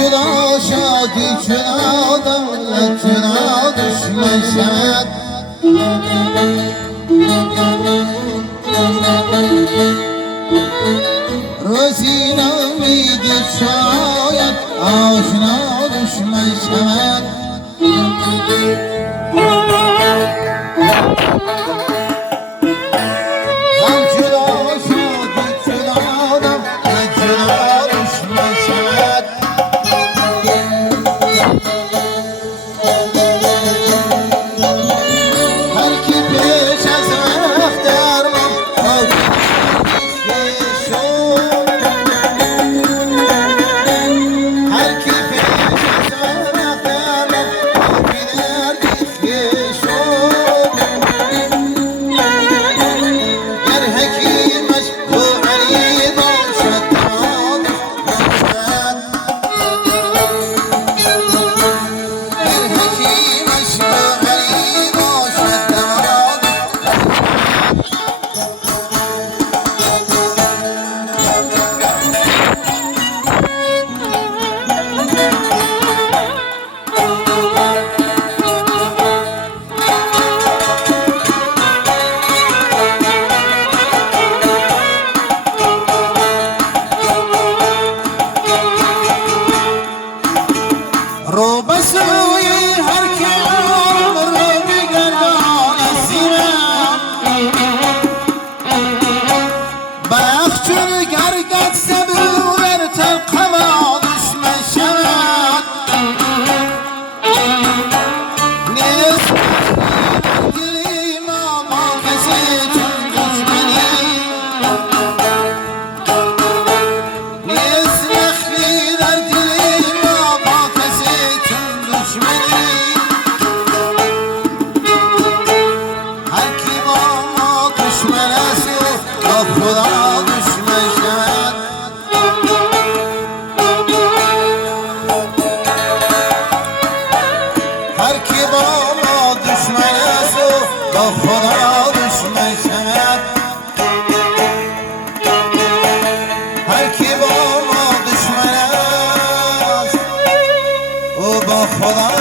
جدا شادی جدا دولت جدا دشمن شد روزی نامیدی شاید آشنا دشمن شد غم جدا شادی جدا دولت جدا دشمن شد هر کی پیش از وقت درمان رو بسوی هر که رو بگردان سیرم بخت چون گرگت سبور تلقما دشمن شود نیست دلی ما با کسی چون دشمنی نیست نخلی در دلی ما با کسی چون دشمنی هر کی با ما دشمن است و با خدا دشمن شود هر کی با ما دشمن است و با خدا دشمن شود هر کی با ما دشمن است و با خدا